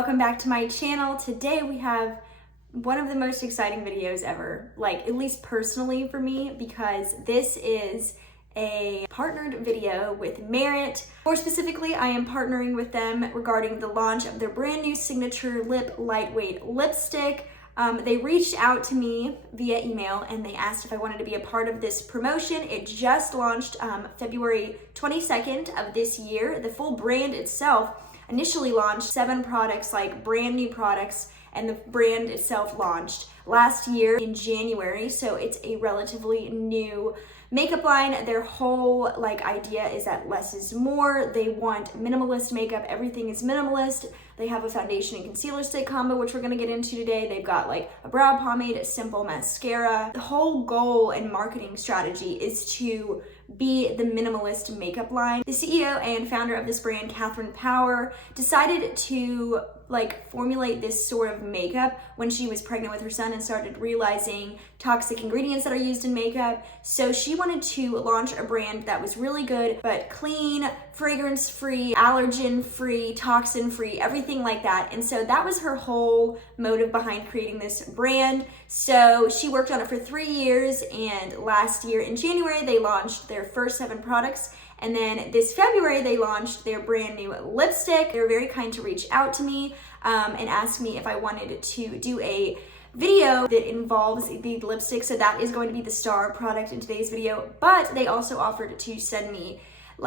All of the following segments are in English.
welcome back to my channel. Today we have one of the most exciting videos ever, like at least personally for me, because this is a partnered video with Merit. More specifically, I am partnering with them regarding the launch of their brand new signature lip lightweight lipstick. They reached out to me via email and they asked if I wanted to be a part of this promotion. It just launched February 22nd of this year. The full brand itself initially launched 7 products, like brand new products, and the brand itself launched last year in January, so it's a relatively new makeup line. Their whole idea is that less is more. They want minimalist makeup. Everything is minimalist. They have a foundation and concealer stick combo, which we're gonna get into today. They've got a brow pomade, a simple mascara. The whole goal and marketing strategy is to be the minimalist makeup line. The CEO and founder of this brand, Catherine Power, decided to formulate this sort of makeup when she was pregnant with her son and started realizing toxic ingredients that are used in makeup. So she wanted to launch a brand that was really good, but clean, fragrance-free, allergen-free, toxin-free, everything like that. And so that was her whole motive behind creating this brand. So she worked on it for 3 years, and last year in January, they launched their first 7 products. And then this February, they launched their brand new lipstick. They were very kind to reach out to me and ask me if I wanted to do a video that involves the lipstick. So that is going to be the star product in today's video. But they also offered to send me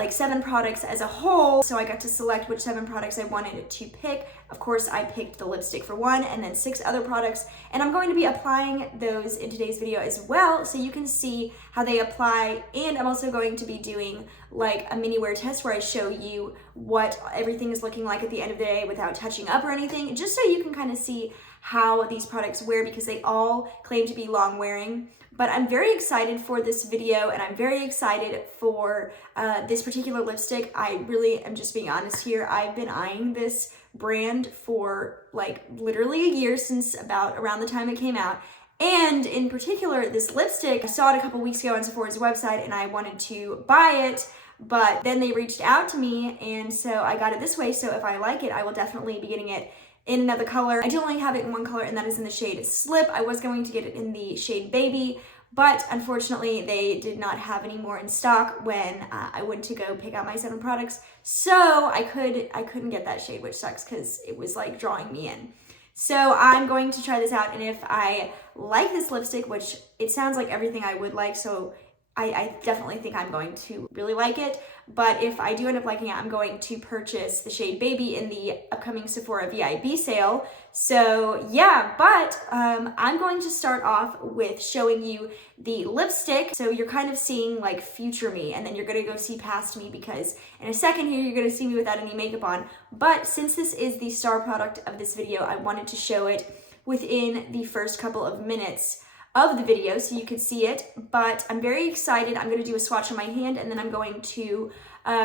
7 products as a whole. So I got to select which 7 products I wanted to pick. Of course, I picked the lipstick for 1 and then 6 other products. And I'm going to be applying those in today's video as well, so you can see how they apply. And I'm also going to be doing a mini wear test where I show you what everything is looking like at the end of the day without touching up or anything, just so you can kind of see how these products wear, because they all claim to be long wearing. But I'm very excited for this video, and I'm very excited for this particular lipstick. I really am just being honest here. I've been eyeing this brand for literally a year, since about around the time it came out. And in particular, this lipstick, I saw it a couple weeks ago on Sephora's website and I wanted to buy it, but then they reached out to me, and so I got it this way. So if I like it, I will definitely be getting it in another color. I do only have it in one color, and that is in the shade Slip. I was going to get it in the shade Baby, but unfortunately they did not have any more in stock when I went to go pick out my 7 products. So I couldn't get that shade, which sucks because it was drawing me in. So I'm going to try this out, and if I like this lipstick, which it sounds like everything I would like, so I definitely think I'm going to really like it. But if I do end up liking it, I'm going to purchase the shade Baby in the upcoming Sephora VIB sale. So yeah, but I'm going to start off with showing you the lipstick. So you're kind of seeing future me, and then you're gonna go see past me, because in a second here, you're gonna see me without any makeup on. But since this is the star product of this video, I wanted to show it within the first couple of minutes of the video so you could see it. But I'm very excited. I'm gonna do a swatch on my hand, and then I'm going to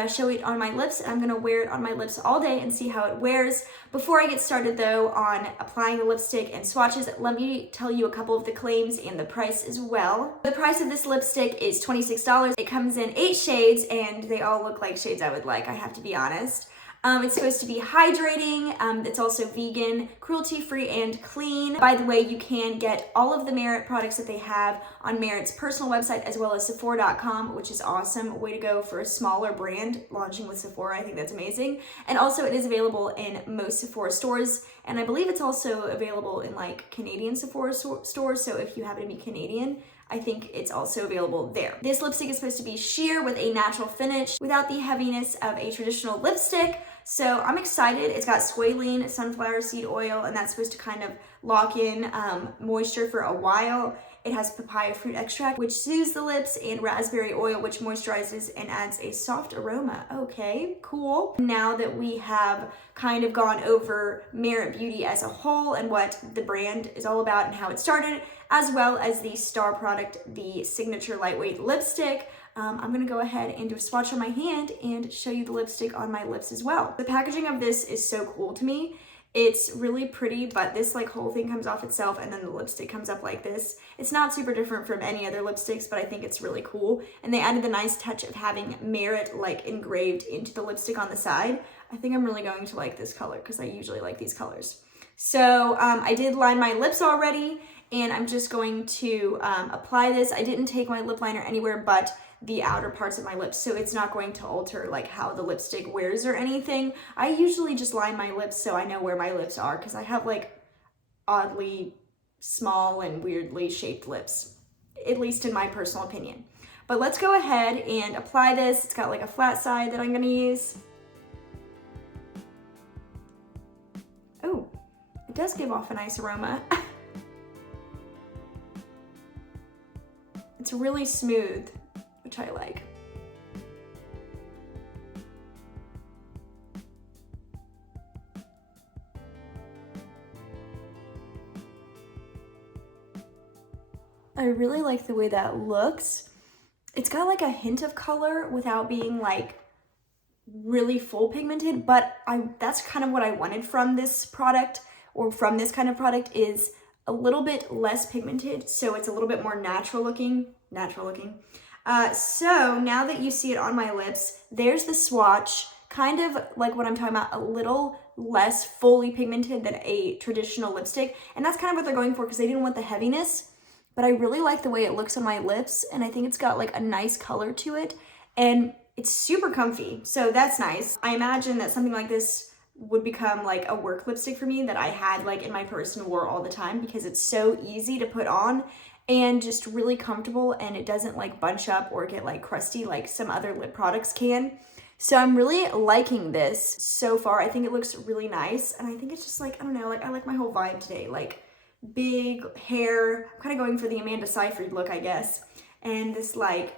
show it on my lips, and I'm gonna wear it on my lips all day and see how it wears. Before I get started though on applying the lipstick and swatches, let me tell you a couple of the claims and the price as well. The price of this lipstick is $26. It comes in 8 shades, and they all look like shades I would like, I have to be honest. It's supposed to be hydrating. It's also vegan, cruelty-free, and clean. By the way, you can get all of the Merit products that they have on Merit's personal website, as well as Sephora.com, which is awesome. Way to go for a smaller brand launching with Sephora. I think that's amazing. And also, it is available in most Sephora stores, and I believe it's also available in Canadian Sephora stores. So if you happen to be Canadian, I think it's also available there. This lipstick is supposed to be sheer with a natural finish without the heaviness of a traditional lipstick. So I'm excited. It's got squalene sunflower seed oil, and that's supposed to kind of lock in moisture for a while. It has papaya fruit extract, which soothes the lips, and raspberry oil, which moisturizes and adds a soft aroma. Okay, cool. Now that we have kind of gone over Merit Beauty as a whole and what the brand is all about and how it started, as well as the star product, the signature lightweight lipstick, I'm gonna go ahead and do a swatch on my hand and show you the lipstick on my lips as well. The packaging of this is so cool to me. It's really pretty, but this like whole thing comes off itself and then the lipstick comes up like this. It's not super different from any other lipsticks, but I think it's really cool. And they added the nice touch of having Merit like engraved into the lipstick on the side. I think I'm really going to like this color because I usually like these colors. So I did line my lips already, and I'm just going to apply this. I didn't take my lip liner anywhere but the outer parts of my lips, so it's not going to alter like how the lipstick wears or anything. I usually just line my lips so I know where my lips are because I have like oddly small and weirdly shaped lips, at least in my personal opinion. But let's go ahead and apply this. It's got like a flat side that I'm gonna use. Oh, it does give off a nice aroma. It's really smooth, which I like. I really like the way that looks. It's got like a hint of color without being like really full pigmented, but that's kind of what I wanted from this product, or from this kind of product, is a little bit less pigmented, so it's a little bit more natural looking. So now that you see it on my lips, there's the swatch, kind of like what I'm talking about, a little less fully pigmented than a traditional lipstick. And that's kind of what they're going for because they didn't want the heaviness, but I really like the way it looks on my lips, and I think it's got like a nice color to it, and it's super comfy, so that's nice. I imagine that something like this would become like a work lipstick for me that I had like in my purse and wore all the time because it's so easy to put on and just really comfortable, and it doesn't like bunch up or get like crusty like some other lip products can. So I'm really liking this so far. I think it looks really nice, and I think it's just like, I don't know, like I like my whole vibe today, like big hair. I'm kind of going for the Amanda Seyfried look, I guess, and this like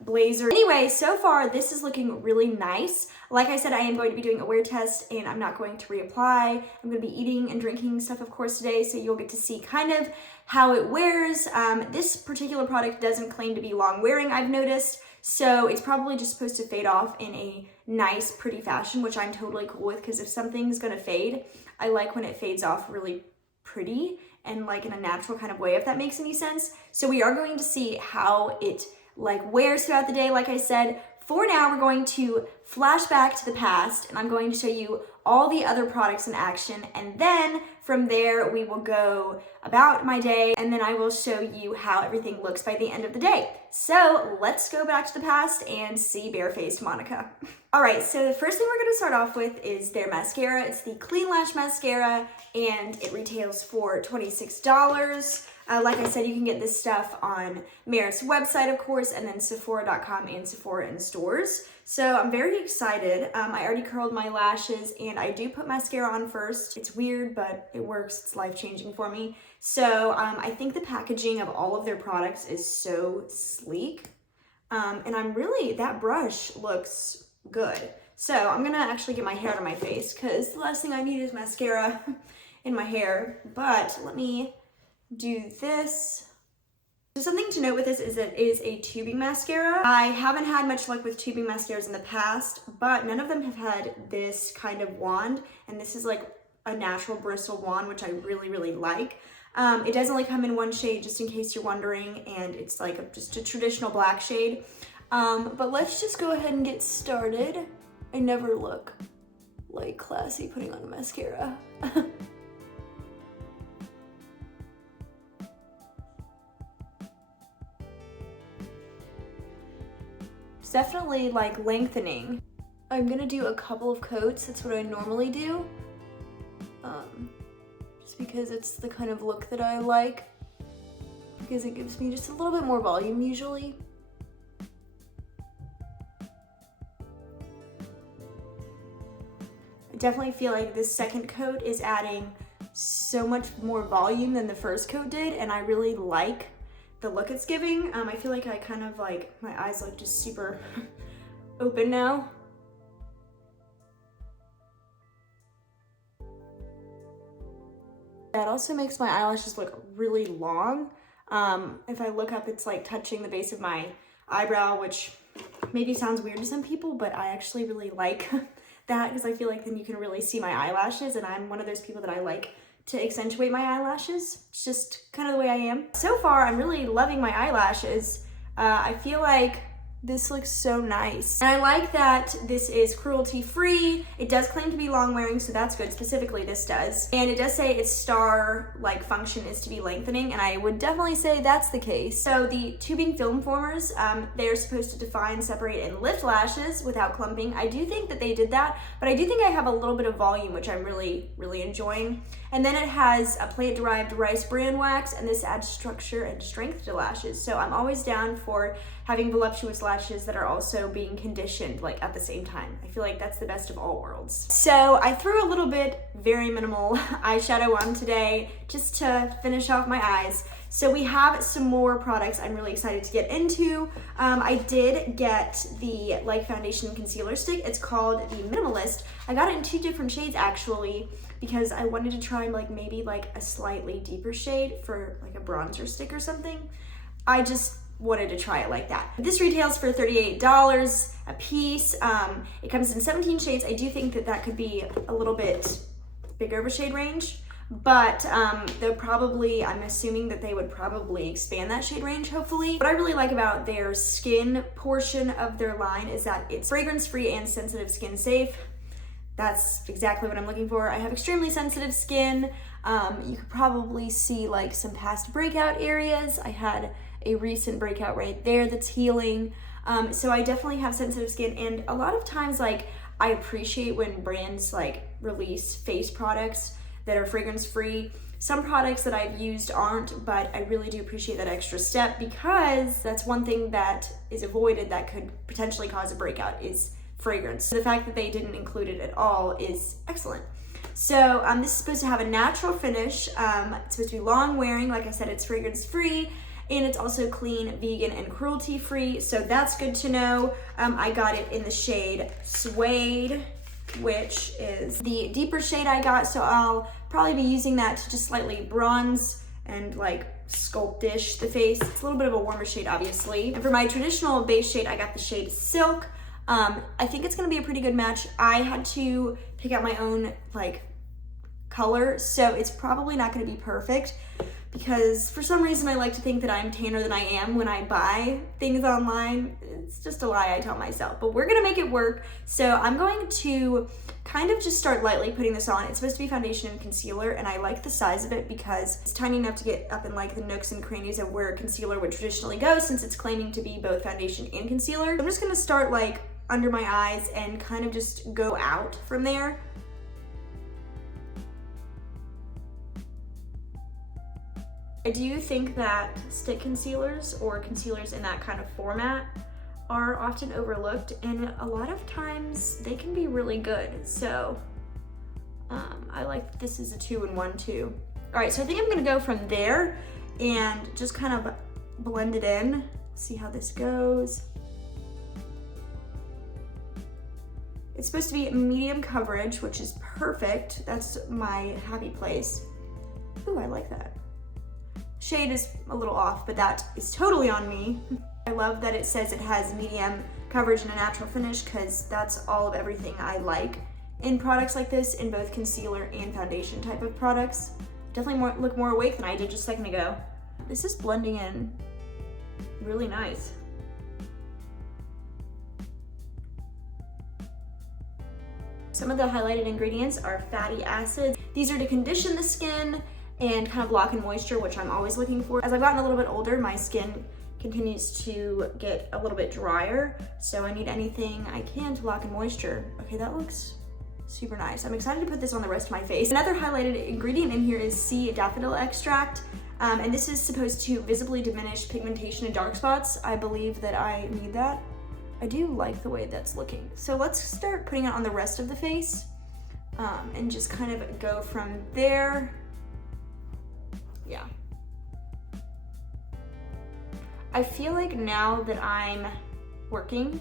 blazer. Anyway, so far this is looking really nice. Like I said, I am going to be doing a wear test and I'm not going to reapply. I'm going to be eating and drinking stuff, of course, today, so you'll get to see kind of how it wears. This particular product doesn't claim to be long wearing, I've noticed, so it's probably just supposed to fade off in a nice, pretty fashion, which I'm totally cool with, because if something's going to fade, I like when it fades off really pretty and like in a natural kind of way, if that makes any sense. So we are going to see how it like wears throughout the day. Like I said, for now we're going to flash back to the past, and I'm going to show you all the other products in action, and then from there we will go about my day, and then I will show you how everything looks by the end of the day. So let's go back to the past and see barefaced Monica. All right, so the first thing we're going to start off with is their mascara. It's the Clean Lash Mascara, and it retails for $26. Like I said, you can get this stuff on Merit's website, of course, and then Sephora.com and Sephora in stores. So I'm very excited. I already curled my lashes, and I do put mascara on first. It's weird, but it works. It's life-changing for me. So I think the packaging of all of their products is so sleek. And that brush looks good. So I'm gonna actually get my hair out of my face because the last thing I need is mascara in my hair. But let me do this. So something to note with this is that it is a tubing mascara. I haven't had much luck with tubing mascaras in the past, but none of them have had this kind of wand, and this is like a natural bristle wand, which I really, really like. It does only come in one shade, just in case you're wondering, and it's like just a traditional black shade. But let's just go ahead and get started. I never look like classy putting on a mascara. Definitely like lengthening. I'm gonna do a couple of coats. That's what I normally do, just because it's the kind of look that I like, because it gives me just a little bit more volume usually. I definitely feel like this second coat is adding so much more volume than the first coat did, and I really like the look it's giving. I feel like I kind of like, my eyes look just super open now. That also makes my eyelashes look really long. If I look up, it's like touching the base of my eyebrow, which maybe sounds weird to some people, but I actually really like that because I feel like then you can really see my eyelashes, and I'm one of those people that I like to accentuate my eyelashes. It's just kind of the way I am. So far, I'm really loving my eyelashes. I feel like this looks so nice. And I like that this is cruelty-free. It does claim to be long-wearing, so that's good. Specifically, this does. And it does say its star-like function is to be lengthening, and I would definitely say that's the case. So the tubing film formers, they're supposed to define, separate, and lift lashes without clumping. I do think that they did that, but I do think I have a little bit of volume, which I'm really, really enjoying. And then it has a plant-derived rice bran wax, and this adds structure and strength to lashes. So I'm always down for having voluptuous lashes that are also being conditioned like at the same time. I feel like that's the best of all worlds. So I threw a little bit very minimal eyeshadow on today just to finish off my eyes. So we have some more products I'm really excited to get into. I did get the like foundation and concealer stick. It's called the Minimalist. I got it in 2 different shades actually, because I wanted to try like maybe like a slightly deeper shade for like a bronzer stick or something. I just wanted to try it like that. This retails for $38 a piece. It comes in 17 shades. I do think that that could be a little bit bigger of a shade range, but they'll probably, I'm assuming that they would probably expand that shade range, hopefully. What I really like about their skin portion of their line is that it's fragrance-free and sensitive skin safe. That's exactly what I'm looking for. I have extremely sensitive skin. You could probably see like some past breakout areas. I had a recent breakout right there that's healing. So I definitely have sensitive skin, and a lot of times like I appreciate when brands like release face products that are fragrance free. Some products that I've used aren't, but I really do appreciate that extra step, because that's one thing that is avoided that could potentially cause a breakout is fragrance. So the fact that they didn't include it at all is excellent. So this is supposed to have a natural finish. It's supposed to be long wearing. Like I said, it's fragrance free, and it's also clean, vegan, and cruelty free. So that's good to know. I got it in the shade Suede, which is the deeper shade I got. So I'll probably be using that to just slightly bronze and like sculptish the face. It's a little bit of a warmer shade, obviously. And for my traditional base shade, I got the shade Silk. I think it's gonna be a pretty good match. I had to pick out my own like color, so it's probably not gonna be perfect, because for some reason I like to think that I'm tanner than I am when I buy things online. It's just a lie I tell myself, but we're gonna make it work. So I'm going to kind of just start lightly putting this on. It's supposed to be foundation and concealer, and I like the size of it because it's tiny enough to get up in like the nooks and crannies of where concealer would traditionally go, since it's claiming to be both foundation and concealer. I'm just gonna start like under my eyes and kind of just go out from there. I do think that stick concealers or concealers in that kind of format are often overlooked, and a lot of times they can be really good. So I like that this is a 2-in-1 too. All right, so I think I'm gonna go from there and just kind of blend it in, see how this goes. It's supposed to be medium coverage, which is perfect. That's my happy place. Ooh, I like that. Shade is a little off, but that is totally on me. I love that it says it has medium coverage and a natural finish, because that's all of everything I like in products like this, in both concealer and foundation type of products. Definitely look more awake than I did just a second ago. This is blending in really nice. Some of the highlighted ingredients are fatty acids. These are to condition the skin and kind of lock in moisture, which I'm always looking for. As I've gotten a little bit older, my skin continues to get a little bit drier, so I need anything I can to lock in moisture. Okay, that looks super nice. I'm excited to put this on the rest of my face. Another highlighted ingredient in here is sea daffodil extract, and this is supposed to visibly diminish pigmentation and dark spots. I believe that I need that. I do like the way that's looking. So let's start putting it on the rest of the face, and just kind of go from there. Yeah. I feel like now that I'm working,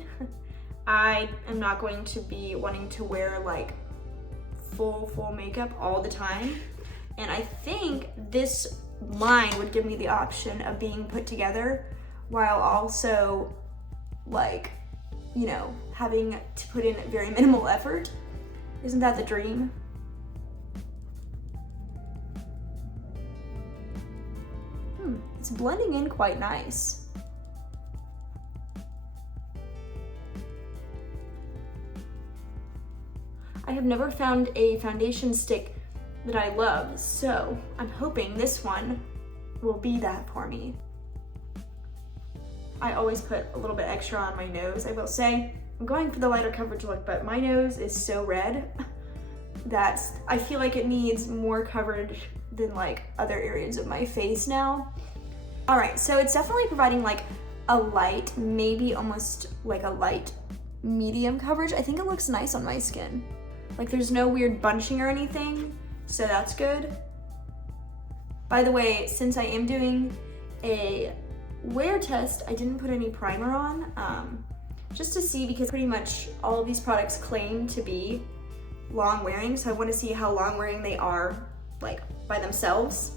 I am not going to be wanting to wear like full makeup all the time. And I think this line would give me the option of being put together while also like, you know, having to put in very minimal effort. Isn't that the dream? It's blending in quite nice. I have never found a foundation stick that I love, so I'm hoping this one will be that for me. I always put a little bit extra on my nose, I will say. I'm going for the lighter coverage look, but my nose is so red that I feel like it needs more coverage than like other areas of my face now. All right, so it's definitely providing like a light, maybe almost like a light medium coverage. I think it looks nice on my skin. Like there's no weird bunching or anything, so that's good. By the way, since I am doing a wear test, I didn't put any primer on, just to see, because pretty much all of these products claim to be long wearing, so I want to see how long wearing they are like by themselves.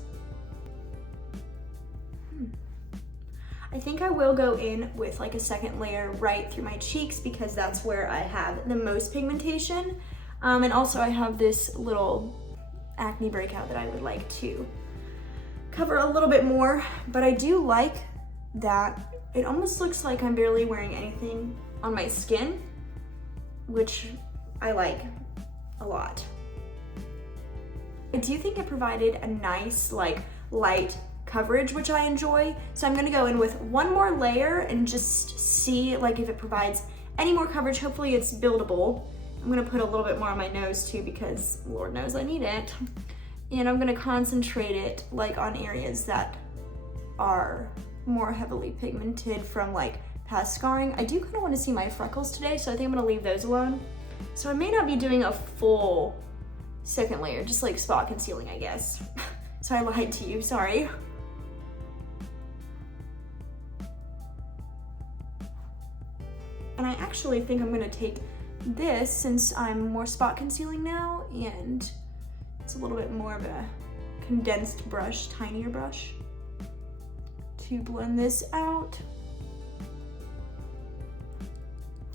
I think I will go in with like a second layer right through my cheeks because that's where I have the most pigmentation. And also I have this little acne breakout that I would like to cover a little bit more, but I do like that it almost looks like I'm barely wearing anything on my skin, which I like a lot. I do think it provided a nice like light coverage, which I enjoy. So I'm gonna go in with one more layer and just see like if it provides any more coverage. Hopefully it's buildable. I'm gonna put a little bit more on my nose too because Lord knows I need it. And I'm gonna concentrate it like on areas that are more heavily pigmented from like past scarring. I do kind of want to see my freckles today, so I think I'm gonna leave those alone. So I may not be doing a full second layer, just like spot concealing, I guess. So I lied to you, sorry. And I actually think I'm gonna take this, since I'm more spot concealing now, and it's a little bit more of a condensed brush, tinier brush, to blend this out.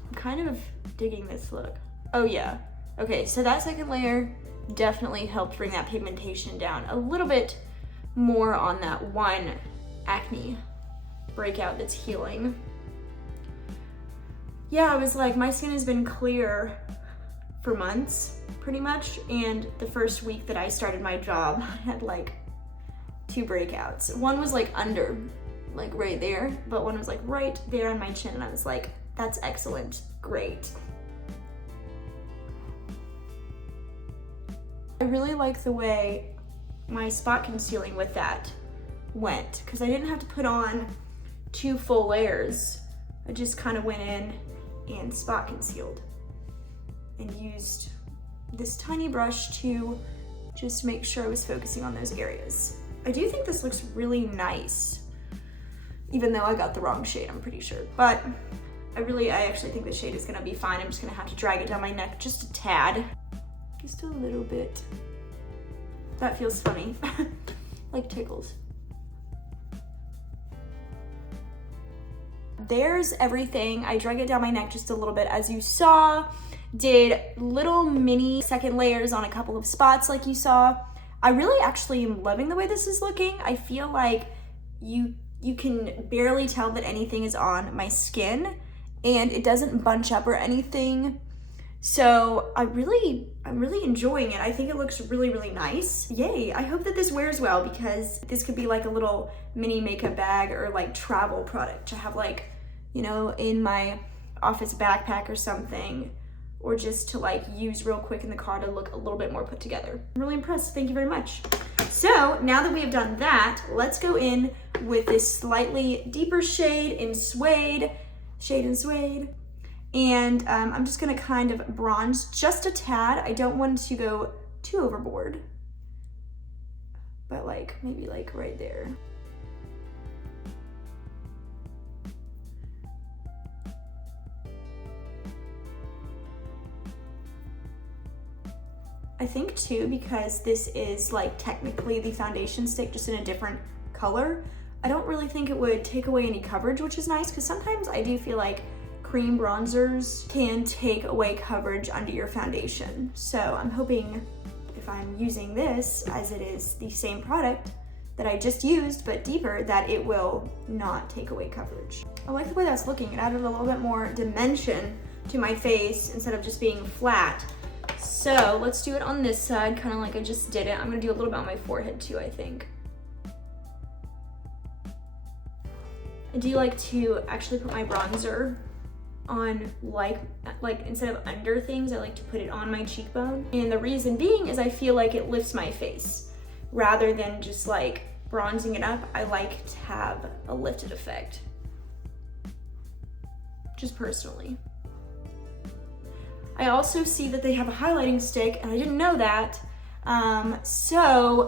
I'm kind of digging this look. Oh yeah. Okay, so that second layer definitely helped bring that pigmentation down a little bit more on that one acne breakout that's healing. Yeah, I was like, my skin has been clear for months, pretty much, and the first week that I started my job, I had like 2 breakouts. One was like under, like right there, but one was like right there on my chin, and I was like, that's excellent, great. I really like the way my spot concealing with that went, because I didn't have to put on 2 full layers. I just kind of went in and spot concealed and used this tiny brush to just make sure I was focusing on those areas. I do think this looks really nice, even though I got the wrong shade, I'm pretty sure. But I actually think the shade is gonna be fine. I'm just gonna have to drag it down my neck just a tad. Just a little bit. That feels funny, like tickles. There's everything. I drag it down my neck just a little bit, as you saw. Did little mini second layers on a couple of spots like you saw. I really actually am loving the way this is looking. I feel like you can barely tell that anything is on my skin, and it doesn't bunch up or anything. So I'm really enjoying it. I think it looks really, really nice. Yay, I hope that this wears well, because this could be like a little mini makeup bag or like travel product to have, like, you know, in my office backpack or something, or just to like use real quick in the car to look a little bit more put together. I'm really impressed, thank you very much. So now that we have done that, let's go in with this slightly deeper shade in Suede, and I'm just gonna kind of bronze just a tad. I don't want to go too overboard, but like maybe like right there. I think too, because this is like technically the foundation stick, just in a different color, I don't really think it would take away any coverage, which is nice, because sometimes I do feel like cream bronzers can take away coverage under your foundation. So I'm hoping if I'm using this, as it is the same product that I just used, but deeper, that it will not take away coverage. I like the way that's looking. It added a little bit more dimension to my face instead of just being flat. So let's do it on this side, kind of like I just did it. I'm gonna do a little bit on my forehead too, I think. I do like to actually put my bronzer on like instead of under things, I like to put it on my cheekbone. And the reason being is I feel like it lifts my face. Rather than just like bronzing it up, I like to have a lifted effect. Just personally. I also see that they have a highlighting stick, and I didn't know that. So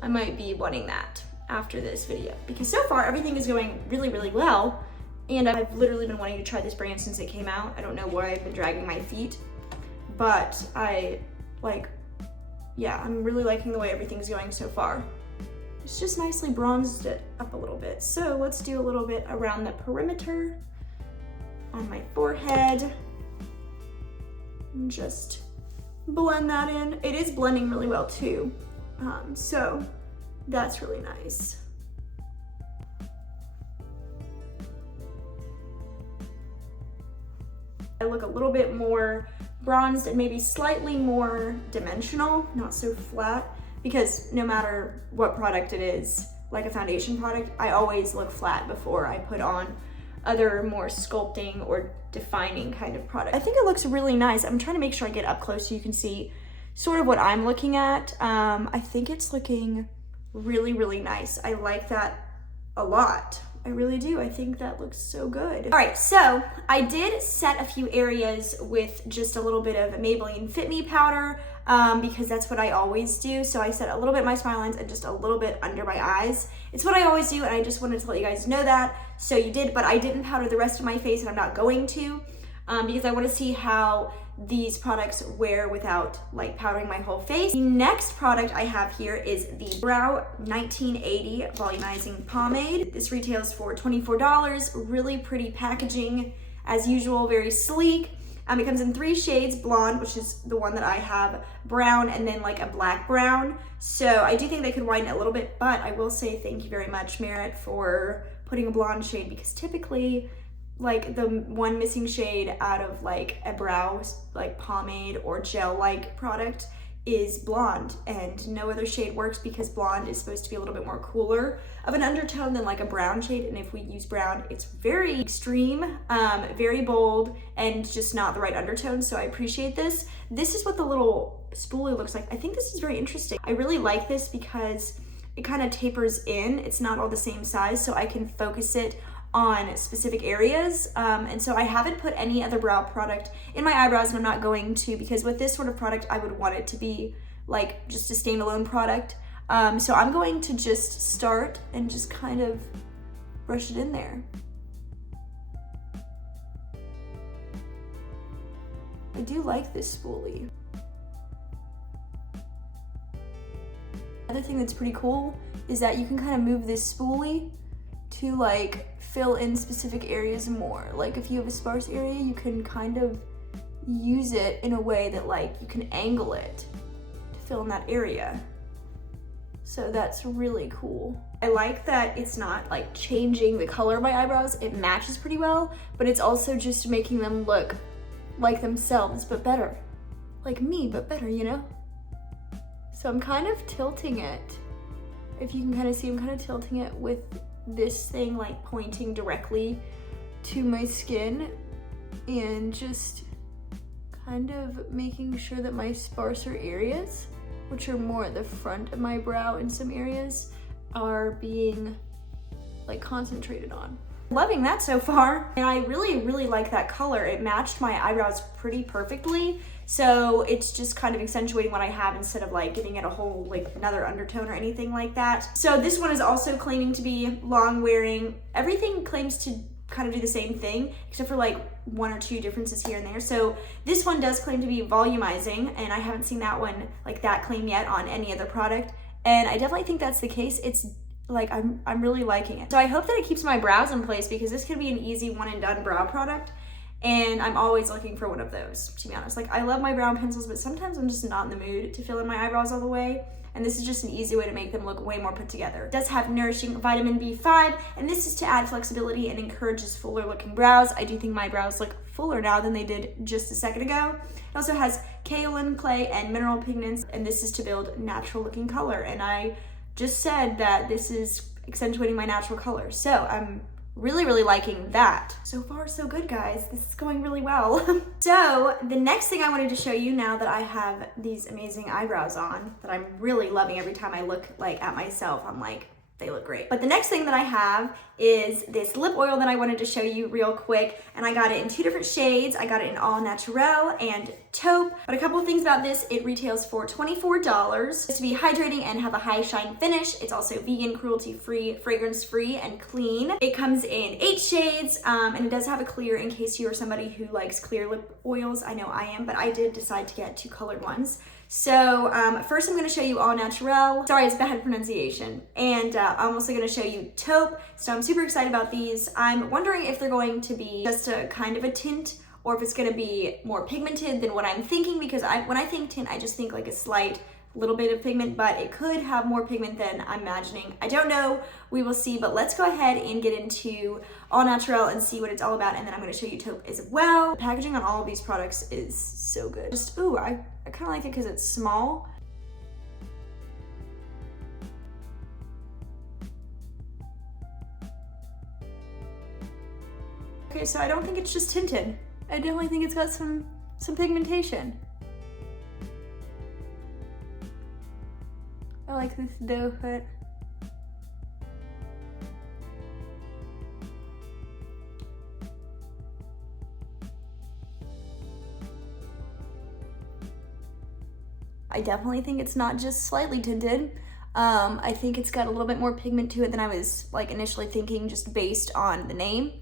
I might be wanting that after this video, because so far everything is going really, really well. And I've literally been wanting to try this brand since it came out. I don't know why I've been dragging my feet, but yeah, I'm really liking the way everything's going so far. It's just nicely bronzed it up a little bit. So let's do a little bit around the perimeter on my forehead. And just blend that in. It is blending really well too. So that's really nice. I look a little bit more bronzed and maybe slightly more dimensional, not so flat, because no matter what product it is, like a foundation product, I always look flat before I put on other more sculpting or defining kind of product. I think it looks really nice. I'm trying to make sure I get up close so you can see sort of what I'm looking at. I think it's looking really, really nice. I like that a lot. I really do. I think that looks so good. All right, so I did set a few areas with just a little bit of Maybelline Fit Me powder because that's what I always do. So I set a little bit my smile lines and just a little bit under my eyes. It's what I always do, and I just wanted to let you guys know that. So you did, but I didn't powder the rest of my face, and I'm not going to because I want to see how these products wear without like powdering my whole face. The next product I have here is the Brow 1980 Volumizing Pomade. This retails for $24. Really pretty packaging as usual, very sleek. It comes in 3 shades, blonde, which is the one that I have, brown, and then like a black brown. So I do think they could widen it a little bit, but I will say thank you very much, Merit, for putting a blonde shade, because typically like the one missing shade out of like a brow like pomade or gel like product is blonde, and no other shade works because blonde is supposed to be a little bit more cooler of an undertone than like a brown shade. And if we use brown, it's very extreme, very bold, and just not the right undertone. So I appreciate this. This is what the little spoolie looks like. I think this is very interesting. I really like this because it kind of tapers in. It's not all the same size, so I can focus it on specific areas. And so I haven't put any other brow product in my eyebrows, and I'm not going to, because with this sort of product, I would want it to be like just a standalone product. So I'm going to just start and just kind of brush it in there. I do like this spoolie. Another thing that's pretty cool is that you can kind of move this spoolie to like fill in specific areas more. Like if you have a sparse area, you can kind of use it in a way that like you can angle it to fill in that area. So that's really cool. I like that it's not like changing the color of my eyebrows. It matches pretty well, but it's also just making them look like themselves, but better. Like me, but better, you know? So I'm kind of tilting it. If you can kind of see, I'm kind of tilting it with this thing like pointing directly to my skin, and just kind of making sure that my sparser areas, which are more at the front of my brow in some areas, are being like concentrated on. Loving that so far, and I really, really like that color. It matched my eyebrows pretty perfectly, so it's just kind of accentuating what I have instead of like giving it a whole like another undertone or anything like that. So this one is also claiming to be long wearing. Everything claims to kind of do the same thing, except for like 1 or 2 differences here and there. So this one does claim to be volumizing, and I haven't seen that one like that claim yet on any other product, and I definitely think that's the case. It's like I'm really liking it. So I hope that it keeps my brows in place, because this could be an easy one and done brow product. And I'm always looking for one of those, to be honest. Like, I love my brown pencils, but sometimes I'm just not in the mood to fill in my eyebrows all the way. And this is just an easy way to make them look way more put together. It does have nourishing vitamin B5, and this is to add flexibility and encourages fuller looking brows. I do think my brows look fuller now than they did just a second ago. It also has kaolin clay and mineral pigments, and this is to build natural looking color. And I just said that this is accentuating my natural color. So I'm really liking that. So far, so good, guys. This is going really well. So the next thing I wanted to show you, now that I have these amazing eyebrows on that I'm really loving, every time I look like at myself, I'm like, they look great. But the next thing that I have is this lip oil that I wanted to show you real quick, and I got it in 2 different shades. I got it in All Naturel and Taupe. But a couple of things about this: it retails for $24. It's to be hydrating and have a high shine finish. It's also vegan, cruelty-free, fragrance-free, and clean. It comes in 8 shades, and it does have a clear in case you are somebody who likes clear lip oils. I know I am, but I did decide to get 2 colored ones. So first I'm going to show you All Naturel. Sorry, it's bad pronunciation. And I'm also going to show you Taupe. So I'm super excited about these. I'm wondering if they're going to be just a kind of a tint, or if it's going to be more pigmented than what I'm thinking, because when I think tint, I just think like a slight little bit of pigment, but it could have more pigment than I'm imagining. I don't know, we will see, but let's go ahead and get into All Naturel and see what it's all about, and then I'm going to show you Taupe as well. The packaging on all of these products is so good. Just, ooh, I kind of like it because it's small. Okay, so I don't think it's just tinted. I definitely think it's got some pigmentation. I like this doe foot. I definitely think it's not just slightly tinted. I think it's got a little bit more pigment to it than I was like initially thinking, just based on the name.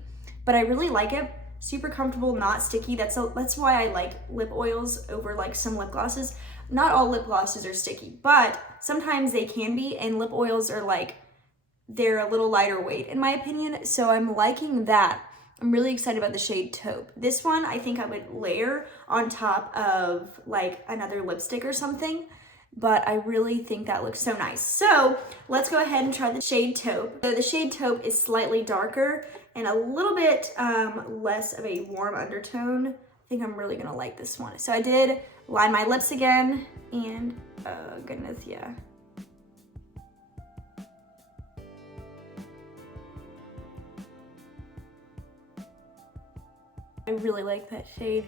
But I really like it. Super comfortable, not sticky. That's why I like lip oils over like some lip glosses. Not all lip glosses are sticky, but sometimes they can be, and lip oils are like, they're a little lighter weight in my opinion, so I'm liking that. I'm really excited about the shade Taupe. This one I think I would layer on top of like another lipstick or something, but I really think that looks so nice. So let's go ahead and try the shade Taupe. So the shade Taupe is slightly darker and a little bit less of a warm undertone. I think I'm really gonna like this one. So I did line my lips again, and goodness, yeah. I really like that shade.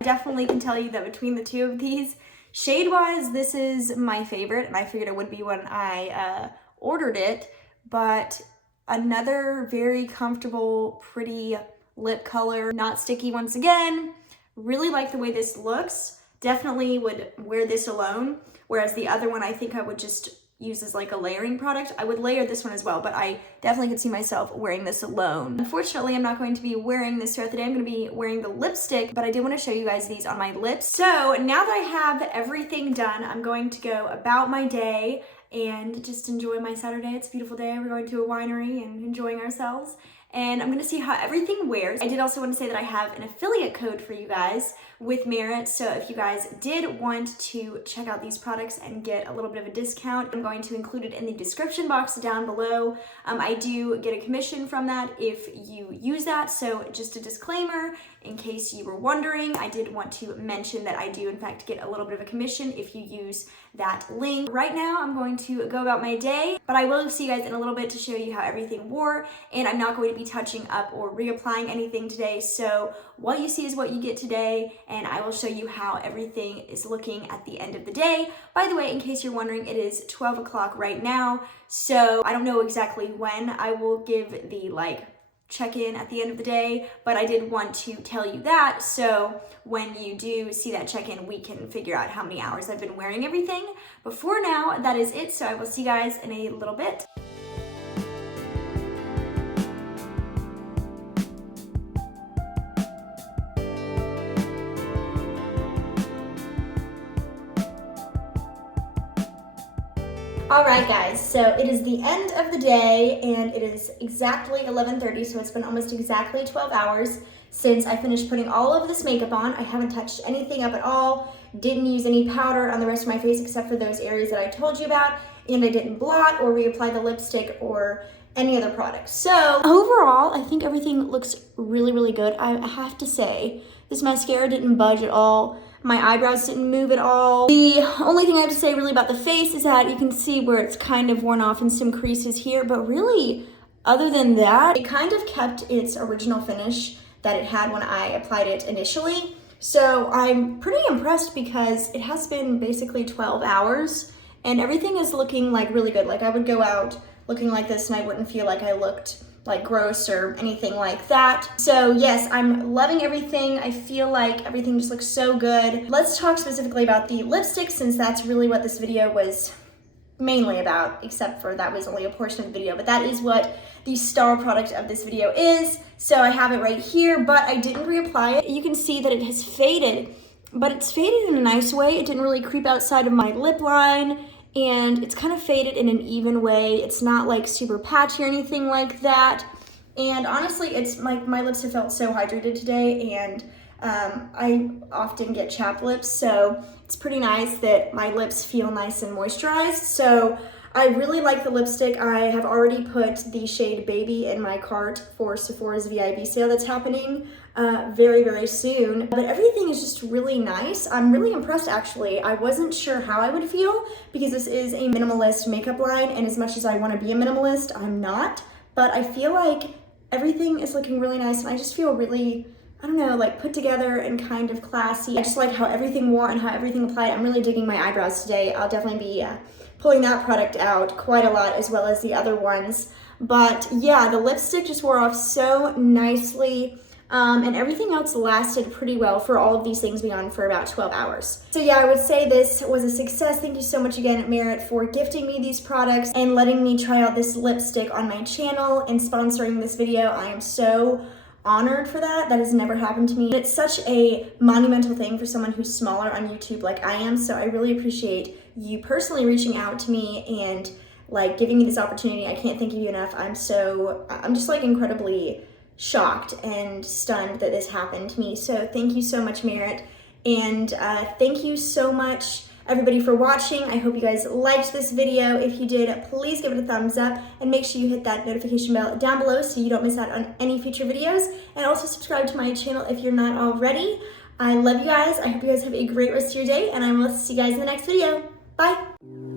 I definitely can tell you that between the two of these, shade-wise, this is my favorite, and I figured it would be when I ordered it, but another very comfortable, pretty lip color, not sticky once again. Really like the way this looks. Definitely would wear this alone, whereas the other one I think I would just use as like a layering product. I would layer this one as well, but I definitely could see myself wearing this alone. Unfortunately, I'm not going to be wearing this throughout the day. I'm going to be wearing the lipstick, but I did want to show you guys these on my lips. So now that I have everything done, I'm going to go about my day and just enjoy my Saturday. It's a beautiful day. We're going to a winery and enjoying ourselves. And I'm gonna see how everything wears. I did also want to say that I have an affiliate code for you guys with Merit. So if you guys did want to check out these products and get a little bit of a discount, I'm going to include it in the description box down below. I do get a commission from that if you use that. So just a disclaimer, in case you were wondering, I did want to mention that I do in fact get a little bit of a commission if you use that link. Right now, I'm going to go about my day, but I will see you guys in a little bit to show you how everything wore, and I'm not going to be touching up or reapplying anything today. So what you see is what you get today, and I will show you how everything is looking at the end of the day. By the way, in case you're wondering, it is 12 o'clock right now, so I don't know exactly when I will give the check-in at the end of the day, but I did want to tell you that, so when you do see that check-in, we can figure out how many hours I've been wearing everything. But for now, that is it, so I will see you guys in a little bit. All right, guys, so it is the end of the day and it is exactly 11:30, so it's been almost exactly 12 hours since I finished putting all of this makeup on. I haven't touched anything up at all, didn't use any powder on the rest of my face except for those areas that I told you about, and I didn't blot or reapply the lipstick or any other product. So overall, I think everything looks really, really good. I have to say, this mascara didn't budge at all. My eyebrows didn't move at all. The only thing I have to say really about the face is that you can see where it's kind of worn off and some creases here, but really, other than that, it kind of kept its original finish that it had when I applied it initially. So I'm pretty impressed because it has been basically 12 hours and everything is looking like really good. Like I would go out looking like this and I wouldn't feel like I looked like gross or anything like that. So yes, I'm loving everything. I feel like everything just looks so good. Let's talk specifically about the lipstick since that's really what this video was mainly about, except for that was only a portion of the video, but that is what the star product of this video is. So I have it right here, but I didn't reapply it. You can see that it has faded, but it's faded in a nice way. It didn't really creep outside of my lip line, and it's kind of faded in an even way. It's not like super patchy or anything like that. And honestly, it's like my lips have felt so hydrated today, and I often get chapped lips, so it's pretty nice that my lips feel nice and moisturized. So I really like the lipstick. I have already put the shade Baby in my cart for Sephora's VIB sale that's happening very, very soon. But everything is just really nice. I'm really impressed, actually. I wasn't sure how I would feel because this is a minimalist makeup line, and as much as I want to be a minimalist, I'm not. But I feel like everything is looking really nice, and I just feel really, I don't know, like put together and kind of classy. I just like how everything wore and how everything applied. I'm really digging my eyebrows today. I'll definitely be pulling that product out quite a lot, as well as the other ones. But yeah, the lipstick just wore off so nicely. And everything else lasted pretty well for all of these things being on for about 12 hours. So yeah, I would say this was a success. Thank you so much again, Merit, for gifting me these products and letting me try out this lipstick on my channel and sponsoring this video. I am so honored for that. That has never happened to me. It's such a monumental thing for someone who's smaller on YouTube like I am, so I really appreciate you personally reaching out to me and like giving me this opportunity. I can't thank you enough. I'm just like incredibly shocked and stunned that this happened to me. So thank you so much, Merit. And thank you so much, everybody, for watching. I hope you guys liked this video. If you did, please give it a thumbs up and make sure you hit that notification bell down below so you don't miss out on any future videos. And also subscribe to my channel if you're not already. I love you guys. I hope you guys have a great rest of your day, and I will see you guys in the next video. Bye.